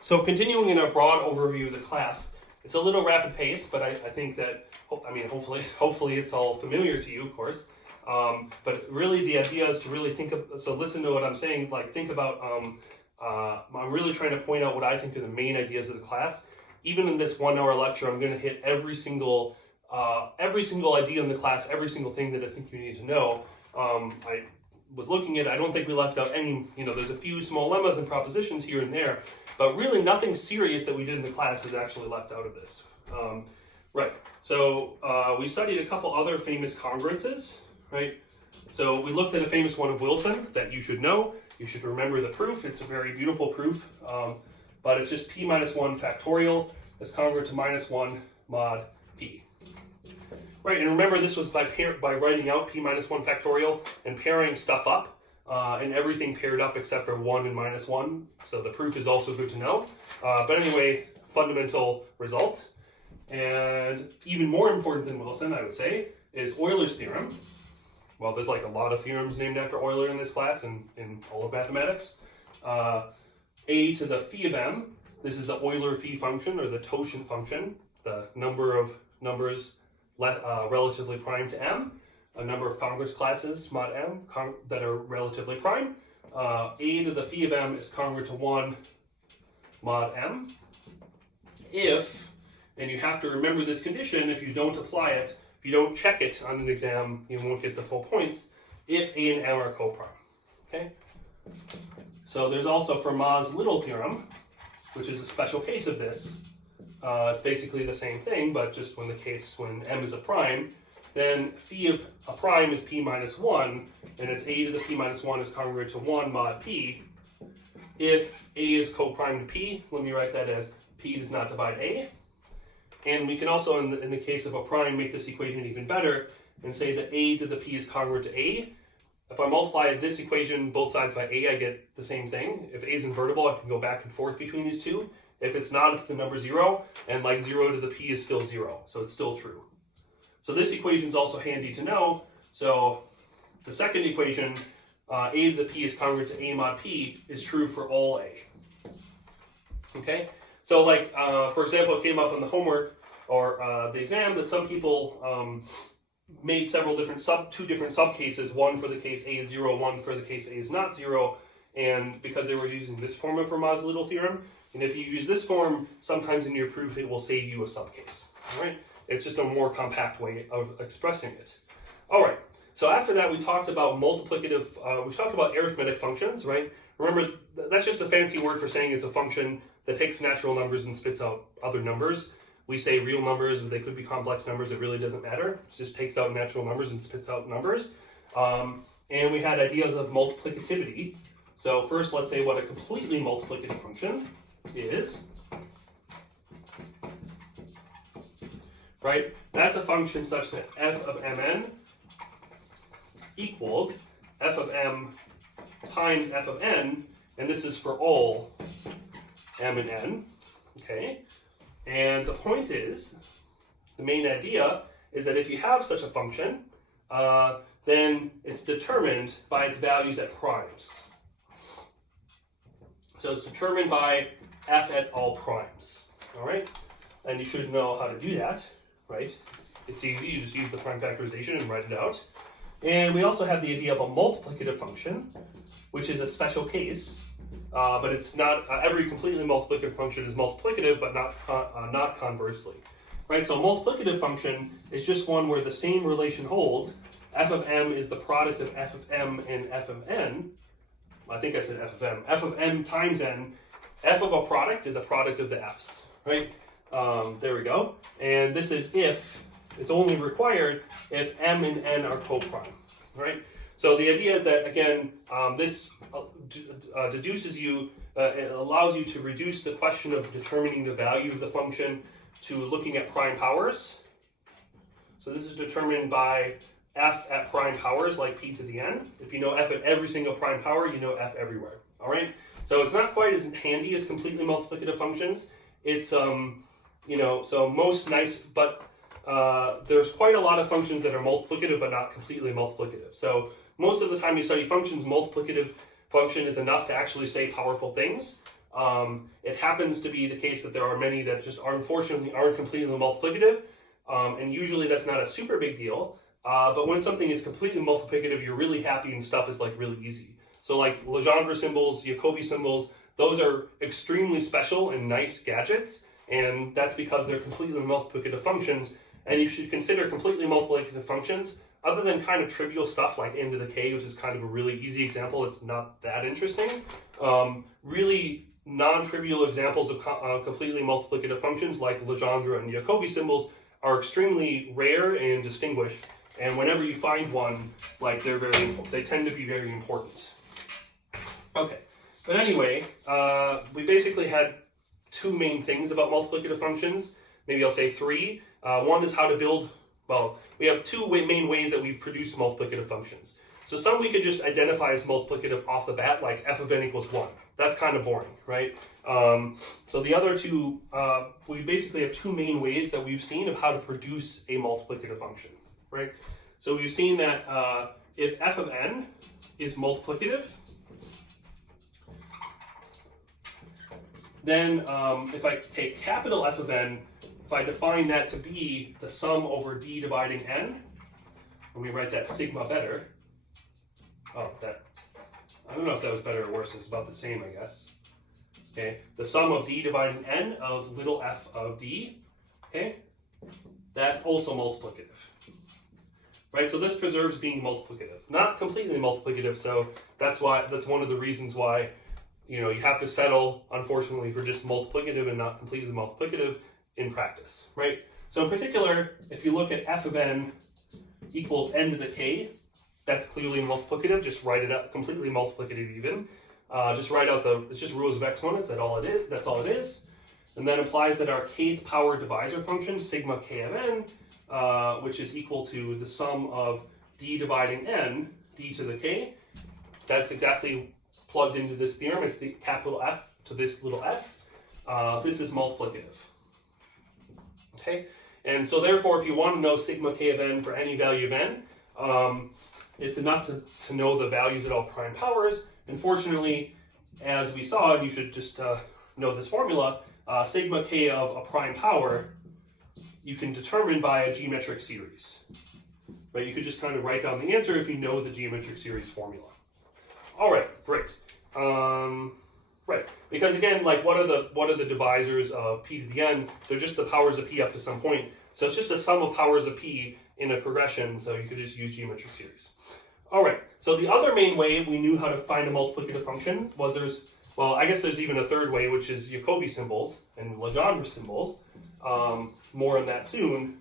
So continuing in our broad overview of the class, it's a little rapid pace, but I think that, hopefully it's all familiar to you, of course. But really the idea is to really think of, so listen to what I'm saying, like think about, I'm really trying to point out what I think are the main ideas of the class. Even in this 1 hour lecture, I'm going to hit every single idea in the class, every single thing that I think you need to know. I was looking at, I don't think we left out any, there's a few small lemmas and propositions here and there, but really nothing serious that we did in the class is actually left out of this. Right, so we studied a couple other famous congruences, right? So we looked at a famous one of Wilson that you should know. You should remember the proof. It's a very beautiful proof, but it's just p minus 1 factorial is congruent to minus 1 mod p. Right, and remember this was by writing out p minus 1 factorial and pairing stuff up, and everything paired up except for 1 and minus 1. So the proof is also good to know. But anyway, fundamental result. And even more important than Wilson, I would say, is Euler's theorem. Well, there's like a lot of theorems named after Euler in this class and in all of mathematics. A to the phi of m, this is the Euler phi function or the totient function, the number of numbers relatively prime to m, a number of congruous classes mod m that are relatively prime. A to the phi of m is congruent to 1 mod m if, and you have to remember this condition, if you don't apply it, if you don't check it on an exam, you won't get the full points, if A and M are co-prime, okay? So there's also Fermat's little theorem, which is a special case of this. It's basically the same thing, but just when M is a prime, then phi of a prime is p minus 1, and it's A to the p minus 1 is congruent to 1 mod p. If A is co-prime to p, let me write that as p does not divide A. And we can also, in the case of a prime, make this equation even better and say that A to the p is congruent to A. If I multiply this equation both sides by A, I get the same thing. If A is invertible, I can go back and forth between these two. If it's not, it's the number 0, and like 0 to the p is still 0, so it's still true. So this equation is also handy to know. So the second equation, A to the p is congruent to A mod p, is true for all A. Okay? So like, for example, it came up on the homework or the exam that some people made several different two different subcases, one for the case A is 0, one for the case A is not 0, and because they were using this form of Fermat's little theorem, and if you use this form, sometimes in your proof it will save you a subcase, all right? It's just a more compact way of expressing it. All right, so after that we talked about multiplicative, we talked about arithmetic functions, right? Remember, that's just a fancy word for saying it's a function that takes natural numbers and spits out other numbers. We say real numbers, but they could be complex numbers. It really doesn't matter. It just takes out natural numbers and spits out numbers. And we had ideas of multiplicativity. So first, let's say what a completely multiplicative function is. Right? That's a function such that f of mn equals f of m times f of n, and this is for all m and n, okay? And the point is, the main idea is that if you have such a function, then it's determined by its values at primes. So it's determined by f at all primes, all right? And you should know how to do that, right? It's easy, you just use the prime factorization and write it out. And we also have the idea of a multiplicative function, which is a special case, but it's not, every completely multiplicative function is multiplicative, but not conversely, right? So a multiplicative function is just one where the same relation holds. F of m is the product of f of m and f of n. I think I said f of m. F of m times n. F of a product is a product of the f's, right? There we go. And this is if, it's only required if m and n are co-prime, right? So the idea is that, again, this deduces you, it allows you to reduce the question of determining the value of the function to looking at prime powers. So this is determined by f at prime powers, like p to the n. If you know f at every single prime power, you know f everywhere, all right? So it's not quite as handy as completely multiplicative functions. It's, so most nice, but there's quite a lot of functions that are multiplicative but not completely multiplicative. So most of the time you study functions, multiplicative function is enough to actually say powerful things. It happens to be the case that there are many that just unfortunately aren't completely multiplicative, and usually that's not a super big deal. But when something is completely multiplicative, you're really happy and stuff is like really easy. So like Legendre symbols, Jacobi symbols, those are extremely special and nice gadgets, and that's because they're completely multiplicative functions, and you should consider completely multiplicative functions, other than kind of trivial stuff like n to the k, which is kind of a really easy example. It's not that interesting. Really non-trivial examples of completely multiplicative functions like Legendre and Jacobi symbols are extremely rare and distinguished, and whenever you find one, like they tend to be very important. Okay, but anyway, we basically had two main things about multiplicative functions. Maybe I'll say three. One is how to build. Well, we have two main ways that we produce multiplicative functions. So some we could just identify as multiplicative off the bat, like f of n equals 1. That's kind of boring, right? So the other two, we basically have two main ways that we've seen of how to produce a multiplicative function, right? So we've seen that if f of n is multiplicative, then if I take capital F of n, if I define that to be the sum over d dividing n, let me write that sigma better. Oh, I don't know if that was better or worse. It's about the same, I guess. Okay, the sum of d dividing n of little f of d. Okay, that's also multiplicative. Right, so this preserves being multiplicative, not completely multiplicative. So that's one of the reasons why you have to settle, unfortunately, for just multiplicative and not completely multiplicative in practice, right? So in particular, if you look at f of n equals n to the k, that's clearly multiplicative. Just write it up, completely multiplicative even. Just write out it's just rows of exponents. That's all it is. And that implies that our kth power divisor function, sigma k of n, which is equal to the sum of d dividing n, d to the k, that's exactly plugged into this theorem. It's the capital F to this little f. This is multiplicative. Okay, and so therefore, if you want to know sigma k of n for any value of n, it's enough to know the values at all prime powers. Unfortunately, as we saw, and you should just know this formula, sigma k of a prime power, you can determine by a geometric series. Right? You could just kind of write down the answer if you know the geometric series formula. All right, great. Right, because again, like what are the divisors of p to the n? They're just the powers of p up to some point. So it's just a sum of powers of p in a progression. So you could just use geometric series. All right. So the other main way we knew how to find a multiplicative function was I guess there's even a third way, which is Jacobi symbols and Legendre symbols. More on that soon.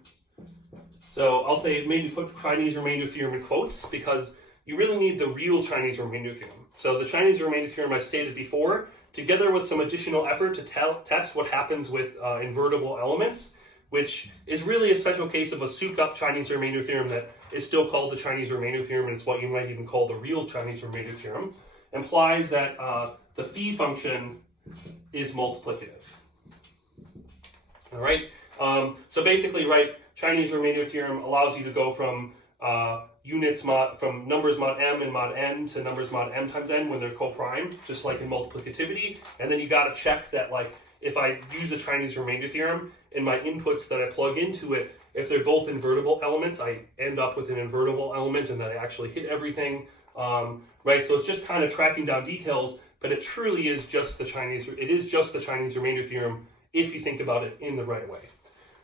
So I'll say maybe put Chinese remainder theorem in quotes because you really need the real Chinese remainder theorem. So the Chinese remainder theorem I stated before, together with some additional effort to test what happens with invertible elements, which is really a special case of a souped up Chinese remainder theorem that is still called the Chinese remainder theorem, and it's what you might even call the real Chinese remainder theorem, implies that the phi function is multiplicative. All right. So basically, right, Chinese remainder theorem allows you to go from from numbers mod m and mod n to numbers mod m times n when they're co-prime, just like in multiplicativity. And then you got to check that, like, if I use the Chinese remainder theorem in my inputs that I plug into it, if they're both invertible elements, I end up with an invertible element and that I actually hit everything. Right? So it's just kind of tracking down details, but it truly is just the Chinese remainder theorem if you think about it in the right way.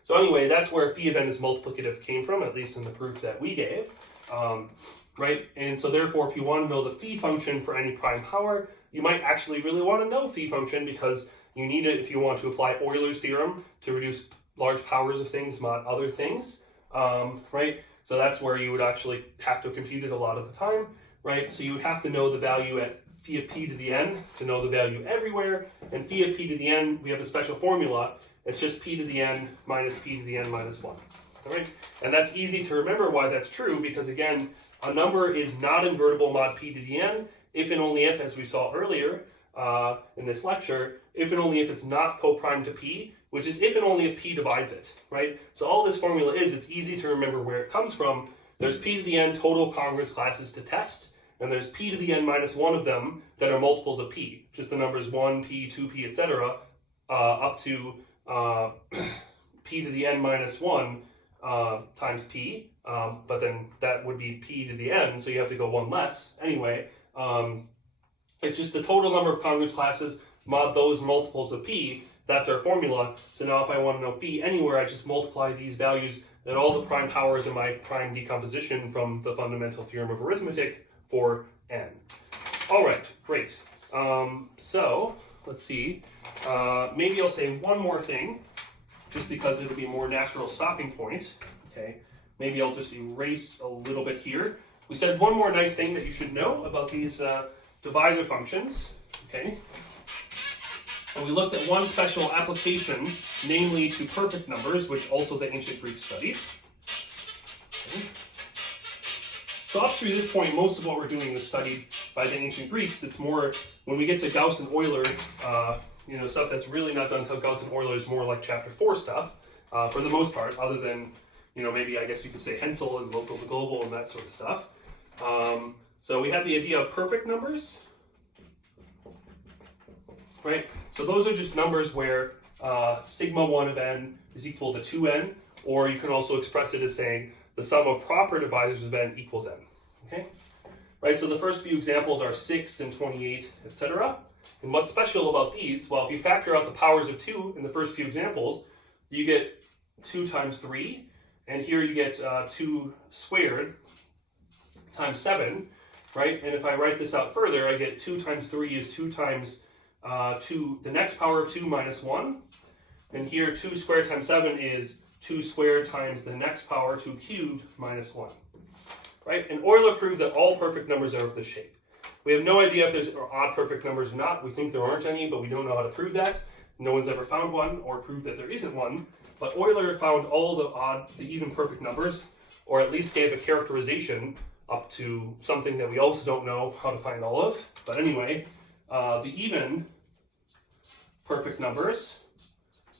So anyway, that's where phi of n is multiplicative came from, at least in the proof that we gave. Right? And so therefore, if you want to know the phi function for any prime power, you might actually really want to know phi function because you need it if you want to apply Euler's theorem to reduce large powers of things mod other things. Right? So that's where you would actually have to compute it a lot of the time. Right? So you would have to know the value at phi of p to the n to know the value everywhere. And phi of p to the n, we have a special formula. It's just p to the n minus p to the n minus 1. All right? And that's easy to remember why that's true, because again, a number is not invertible mod p to the n if and only if, as we saw earlier in this lecture, if and only if it's not co-prime to p, which is if and only if p divides it, right? So all this formula is, it's easy to remember where it comes from. There's p to the n total congruence classes to test, and there's p to the n minus 1 of them that are multiples of p, just the numbers 1p, 2p, etc., up to p to the n minus 1 times p, but then that would be p to the n, so you have to go one less. Anyway, it's just the total number of congruent classes mod those multiples of p. That's our formula. So now if I want to know phi anywhere, I just multiply these values and all the prime powers in my prime decomposition from the fundamental theorem of arithmetic for n. All right, great. So let's see. Maybe I'll say one more thing, just because it'll be a more natural stopping point. Okay. Maybe I'll just erase a little bit here. We said one more nice thing that you should know about these divisor functions. Okay. And we looked at one special application, namely to perfect numbers, which also the ancient Greeks studied. Okay. So up through this point, most of what we're doing is studied by the ancient Greeks. It's more, when we get to Gauss and Euler, stuff that's really not done until Gauss and Euler is more like chapter 4 stuff, for the most part, other than, maybe I guess you could say Hensel and local to global and that sort of stuff. So we have the idea of perfect numbers, right? So those are just numbers where sigma 1 of n is equal to 2n, or you can also express it as saying the sum of proper divisors of n equals n, okay? Right, so the first few examples are 6 and 28, etc. And what's special about these? Well, if you factor out the powers of 2 in the first few examples, you get 2 times 3, and here you get 2 squared times 7, right? And if I write this out further, I get 2 times 3 is 2 times 2, the next power of 2 minus 1. And here 2 squared times 7 is 2 squared times the next power, 2 cubed, minus 1. Right? And Euler proved that all perfect numbers are of this shape. We have no idea if there's odd perfect numbers or not. We think there aren't any, but we don't know how to prove that. No one's ever found one or proved that there isn't one. But Euler found all the even perfect numbers, or at least gave a characterization up to something that we also don't know how to find all of. But anyway, the even perfect numbers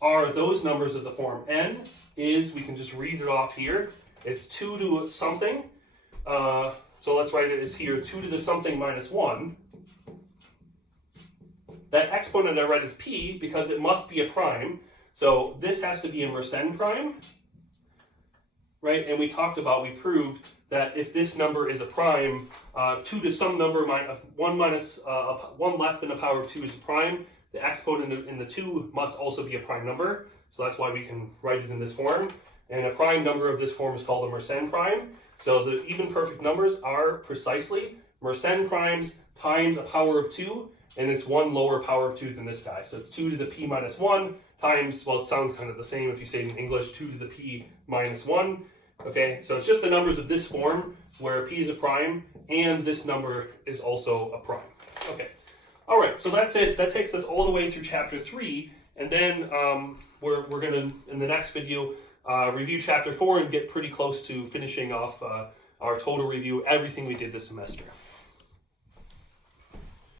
are those numbers of the form n is, we can just read it off here, it's 2 to something. So let's write it as here, 2 to the something minus 1. That exponent I write as p because it must be a prime. So this has to be a Mersenne prime, right? And we proved that if this number is a prime, 2 to some number, 1 less than a power of 2 is a prime. The exponent in the 2 must also be a prime number. So that's why we can write it in this form. And a prime number of this form is called a Mersenne prime. So the even perfect numbers are precisely Mersenne primes times a power of 2, and it's one lower power of 2 than this guy. So it's 2 to the p minus 1 times, well, it sounds kind of the same if you say it in English, 2 to the p minus 1. Okay, so it's just the numbers of this form where p is a prime, and this number is also a prime. Okay, all right, so that's it. That takes us all the way through chapter 3, and then we're going to, in the next video, review chapter 4 and get pretty close to finishing off our total review, everything we did this semester.